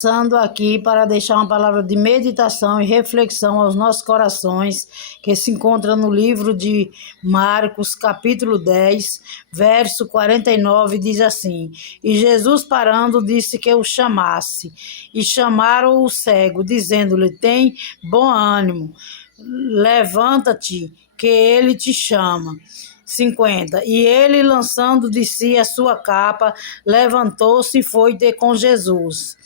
Passando aqui para deixar uma palavra de meditação e reflexão aos nossos corações, que se encontra no livro de Marcos, capítulo 10, verso 49, diz assim: E Jesus parando disse que o chamasse, e chamaram o cego, dizendo-lhe: Tem bom ânimo, levanta-te, que ele te chama. 50. E ele, lançando de si a sua capa, levantou-se e foi ter com Jesus.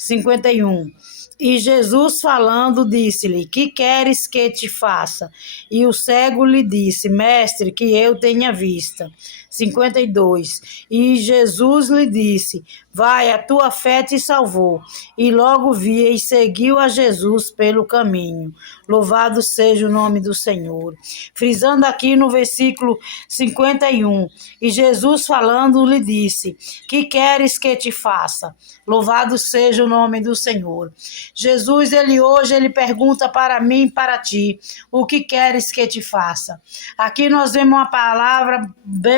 51. E Jesus falando disse-lhe: Que queres que te faça? E o cego lhe disse: Mestre, que eu tenha vista. 52. E Jesus lhe disse: Vai, a tua fé te salvou. E logo via e seguiu a Jesus pelo caminho. Louvado seja o nome do Senhor. Frisando aqui no versículo 51. E Jesus falando lhe disse: Que queres que te faça? Louvado seja o nome do Senhor. Jesus, ele pergunta para mim e para ti: O que queres que te faça? Aqui nós vemos uma palavra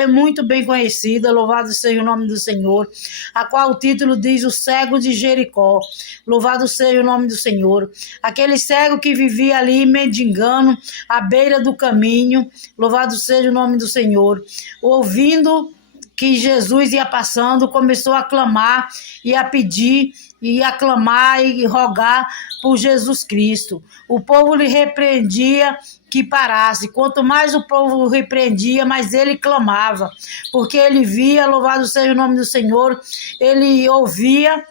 muito bem conhecida, louvado seja o nome do Senhor, a qual o título diz: O cego de Jericó. Louvado seja o nome do Senhor. Aquele cego que vivia ali mendigando à beira do caminho, louvado seja o nome do Senhor, ouvindo que Jesus ia passando, começou a clamar e a pedir, e a clamar e rogar por Jesus Cristo. O povo lhe repreendia que parasse. Quanto mais o povo repreendia, mais ele clamava, porque ele via, louvado seja o nome do Senhor, ele ouvia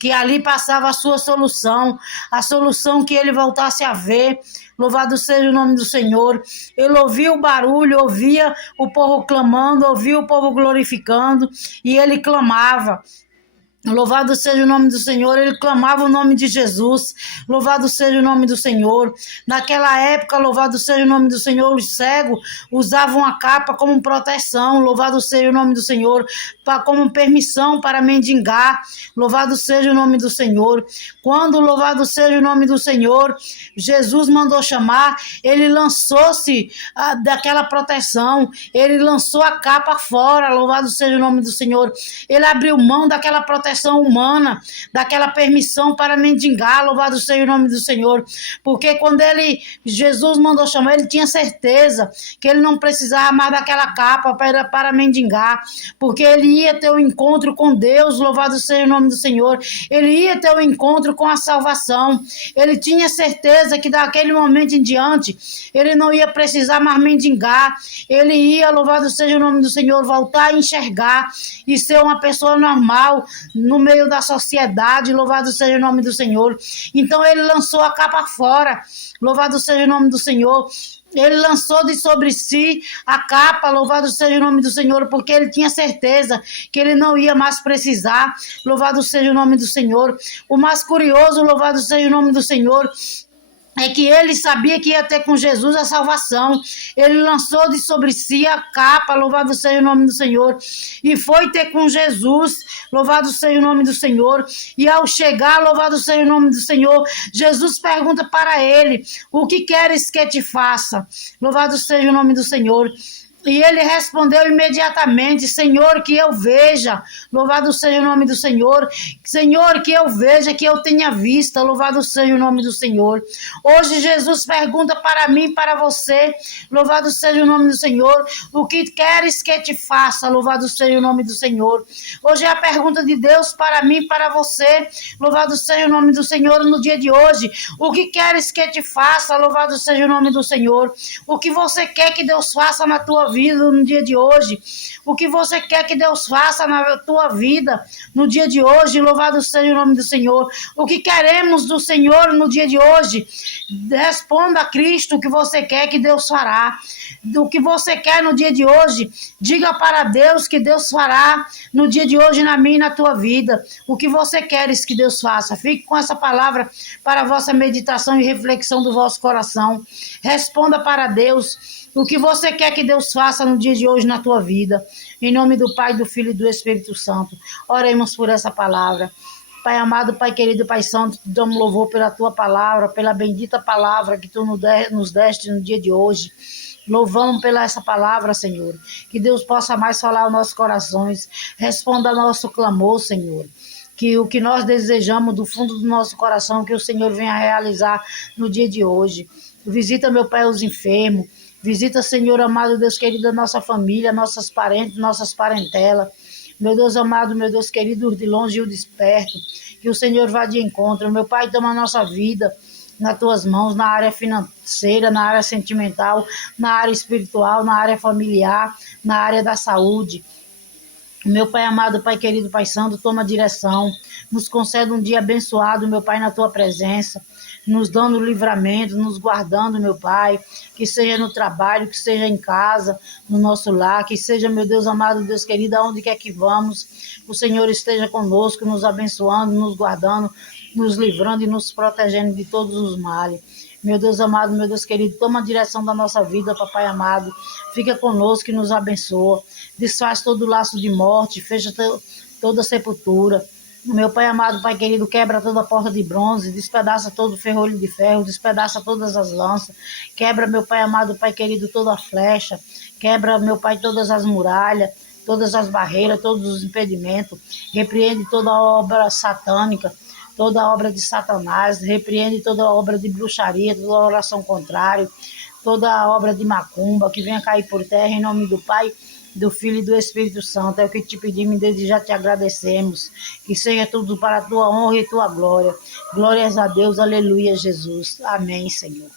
que ali passava a sua solução, a solução que ele voltasse a ver. Louvado seja o nome do Senhor. Ele ouvia o barulho, ouvia o povo clamando, ouvia o povo glorificando, e ele clamava. Louvado seja o nome do Senhor, ele clamava o nome de Jesus, louvado seja o nome do Senhor. Naquela época, louvado seja o nome do Senhor, os cegos usavam a capa como proteção, louvado seja o nome do Senhor, como permissão para mendigar, louvado seja o nome do Senhor. Quando, louvado seja o nome do Senhor, Jesus mandou chamar, ele lançou-se daquela proteção, ele lançou a capa fora, louvado seja o nome do Senhor, ele abriu mão daquela proteção humana, daquela permissão para mendigar, louvado seja o nome do Senhor, porque quando Jesus mandou chamar, ele tinha certeza que ele não precisava mais daquela capa para mendigar, porque ele ia ter um encontro com Deus, louvado seja o nome do Senhor, ele ia ter um encontro com a salvação, ele tinha certeza que daquele momento em diante, ele não ia precisar mais mendigar, ele ia, louvado seja o nome do Senhor, voltar a enxergar e ser uma pessoa normal, no meio da sociedade, louvado seja o nome do Senhor. Então ele lançou a capa fora, louvado seja o nome do Senhor. Ele lançou de sobre si a capa, louvado seja o nome do Senhor, porque ele tinha certeza que ele não ia mais precisar, louvado seja o nome do Senhor. O mais curioso, louvado seja o nome do Senhor, é que ele sabia que ia ter com Jesus a salvação. Ele lançou de sobre si a capa, louvado seja o nome do Senhor, e foi ter com Jesus, louvado seja o nome do Senhor. E ao chegar, louvado seja o nome do Senhor, Jesus pergunta para ele: O que queres que te faça? Louvado seja o nome do Senhor. E ele respondeu imediatamente: Senhor, que eu veja, louvado seja o nome do Senhor. Senhor, que eu veja, que eu tenha vista, louvado seja o nome do Senhor. Hoje Jesus pergunta para mim e para você, louvado seja o nome do Senhor: O que queres que te faça? Louvado seja o nome do Senhor. Hoje é a pergunta de Deus para mim e para você, louvado seja o nome do Senhor no dia de hoje: O que queres que te faça? Louvado seja o nome do Senhor. O que você quer que Deus faça na tua vida no dia de hoje? O que você quer que Deus faça na tua vida no dia de hoje? Louvado seja o nome do Senhor. O que queremos do Senhor no dia de hoje? Responda a Cristo o que você quer que Deus fará. Do que você quer no dia de hoje, diga para Deus que Deus fará no dia de hoje na minha e na tua vida. O que você queres que Deus faça? Fique com essa palavra para a vossa meditação e reflexão do vosso coração. Responda para Deus o que você quer que Deus faça no dia de hoje na tua vida. Em nome do Pai, do Filho e do Espírito Santo. Oremos por essa palavra. Pai amado, Pai querido, Pai santo, te damos louvor pela tua palavra, pela bendita palavra que tu nos deste no dia de hoje. Louvamos pela essa palavra, Senhor. Que Deus possa mais falar aos nossos corações. Responda ao nosso clamor, Senhor. que o que nós desejamos do fundo do nosso coração, que o Senhor venha realizar no dia de hoje. Visita, meu Pai, os enfermos. Visita, Senhor amado, Deus querido, a nossa família, nossas parentes, nossas parentelas. Meu Deus amado, meu Deus querido, os de longe e os de perto. Que o Senhor vá de encontro. Meu Pai, toma a nossa vida nas tuas mãos, na área financeira, na área sentimental, na área espiritual, na área familiar, na área da saúde. Meu Pai amado, Pai querido, Pai santo, toma direção. Nos concede um dia abençoado, meu Pai, na tua presença. Nos dando livramento, nos guardando, meu Pai. Que seja no trabalho, que seja em casa, no nosso lar. Que seja, meu Deus amado, Deus querido, aonde quer que vamos. O Senhor esteja conosco, nos abençoando, nos guardando, nos livrando e nos protegendo de todos os males. Meu Deus amado, meu Deus querido, toma a direção da nossa vida, papai amado. Fica conosco e nos abençoa. Desfaz todo o laço de morte, fecha toda a sepultura. Meu Pai amado, Pai querido, quebra toda a porta de bronze, despedaça todo o ferrolho de ferro, despedaça todas as lanças. Quebra, meu Pai amado, Pai querido, toda a flecha. Quebra, meu Pai, todas as muralhas, todas as barreiras, todos os impedimentos. Repreende toda a obra satânica, toda a obra de Satanás, repreende toda a obra de bruxaria, toda a oração contrária, toda a obra de macumba, que venha cair por terra, em nome do Pai, do Filho e do Espírito Santo. É o que te pedimos e desde já te agradecemos. Que seja tudo para a tua honra e tua glória. Glórias a Deus, aleluia, Jesus. Amém, Senhor.